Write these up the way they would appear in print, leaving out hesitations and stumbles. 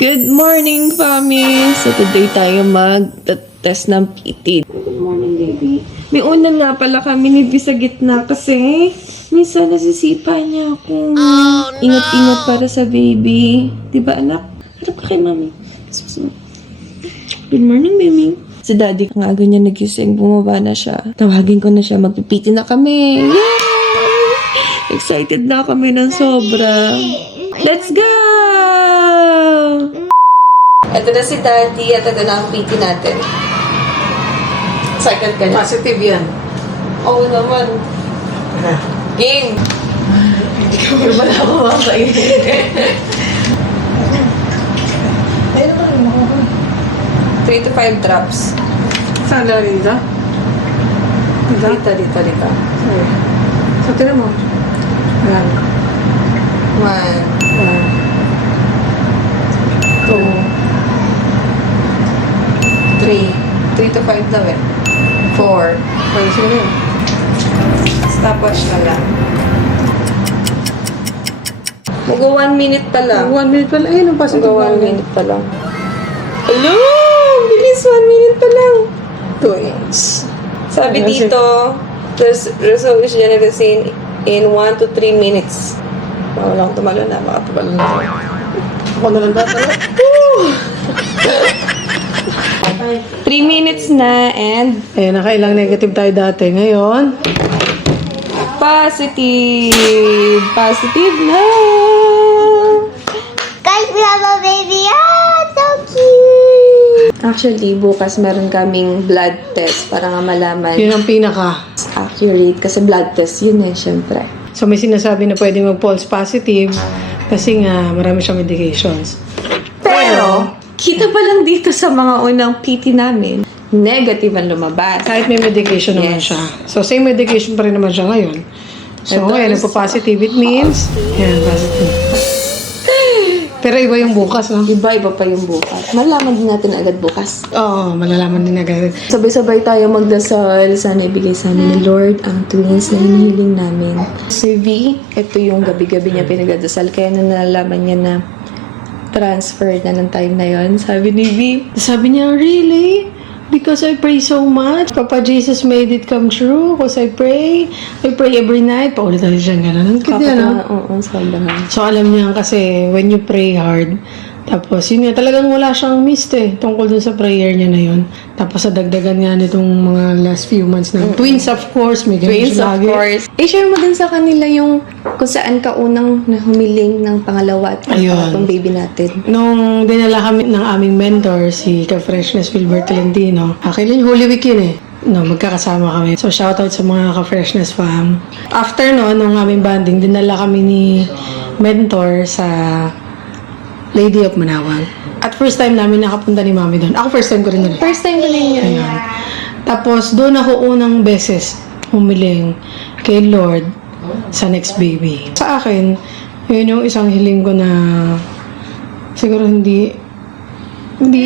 Good morning, Fami! So, today tayo mag-test ng PT. Good morning, baby. May unan nga pala kami ni B sa gitna kasi minsan nasisipa niya ako. Ingat-ingat para sa baby. Diba, anak? Harap ka kay mami. Good morning, baby. Si daddy, ang aga niya nagising, bumaba na siya. Tawagin ko na siya, magpipiti na kami. Yay! Excited na kami ng sobra. Let's go! Ito na si daddy at ito na ang PT natin. Excited ka na? Positive yan. Oo naman. Game! Hindi ka wala ako makain. Ayun naman, nakuha. 3 to 5 drops. Saan lalagay dito? Dito. Sorry. So, tira mo. Ayan. 1, 2, 3 to 5 daw eh. 4. Okay, sige na yun. Stopwatch na lang. Mag 1 minute pa lang. 1 minute pala. Ayun, ang positive Mag 1 lang. minute pa lang. Hello! Bilis! 1 minute pa lang. 2 inch. Sabi Kasi- dito, resolution generation in 1 to 3 minutes. Walang tumalo na. Baka tumalo na. Ako na lang data. 3 minutes na and Eh, nakailang negative tayo dati. Ngayon, positive! Positive na! Guys, we have a baby. Ah, so cute. Actually, bukas meron kaming blood test para nga malaman yun ang pinaka. accurate. Kasi blood test yun eh, syempre. So, may sinasabi na pwede mag-false positive kasi nga marami siyang medications. Pero, kita pa lang dito sa mga unang PT namin, negative ang lumabas. Kahit may medication naman Yes. siya. So, same medication pa rin naman siya ngayon. So, Ito ngayon, is- nagpo-positive, it means, yan, positive. Pero iba yung bukas, no? Iba-iba pa yung bukas. Malaman din natin agad bukas. Oo, malalaman din agad. Sabay-sabay tayo magdasal. Sana ibigay sa amin ni Lord ang twins na hinihiling namin. Si V, ito yung gabi-gabi niya pinagdasal. Kaya nung nalaman niya na transfer na ng time na yon, sabi ni V, Sabi niya, really? Because I pray so much. Papa Jesus made it come true. Because I pray every night. Paulit-ulit siya gano'n. Ang cute yan, no? Oo, sobrang. So, alam niya kasi, when you pray hard, tapos, yun nga, talagang wala siyang missed eh, tungkol dun sa prayer niya na yun. Tapos, sa dagdagan nga nitong mga last few months na. Twins, of course, may ganun Twins, siya of lagi. course. I-share mo din sa kanila yung kung saan ka unang nahumiling ng pangalawa at Ayun. pangatong baby natin. Nung dinala kami ng aming mentor, si Ka-Freshness Wilbert Tolentino, kailan Holy Week yun eh. No, magkakasama kami. So, shoutout sa mga Ka-Freshness fam. After no, nung aming banding, dinala kami ni mentor sa Lady of Manawag. At first time namin nakapunta ni Mami doon. Ako first time ko rin doon. First time ko din yun. Ayan. Tapos, doon ako unang beses humiling kay Lord sa next baby. Sa akin, yun yung isang hiling ko na siguro hindi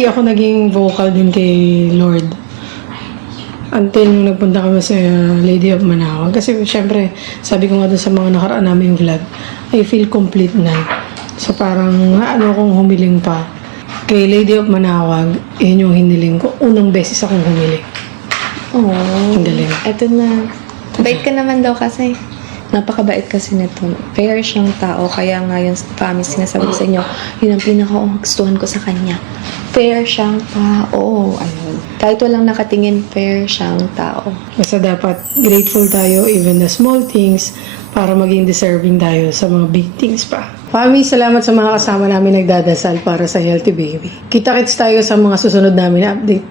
ako naging vocal din kay Lord. Until nung nagpunta kami sa Lady of Manawag. Kasi syempre, sabi ko nga doon sa mga nakaraan naming vlog, I feel complete na. So parang ano akong humiling pa. Kay Lady of Manawag, yun yung hiniling ko. Unang beses akong humiling. Oo. Ang galing. Eto na. Bait ka naman daw kasi. Napakabait kasi nito. Fair siyang tao. Kaya nga yung promise sinasabi ko sa inyo, yun ang pinaka-gustuhan ko sa kanya. Fair siyang tao. Ayun. Kahit walang nakatingin, fair siyang tao. Basta dapat grateful tayo even the small things para maging deserving tayo sa mga big things pa. Mami, salamat sa mga kasama namin nagdadasal para sa healthy baby. Kita-kits tayo sa mga susunod namin na update.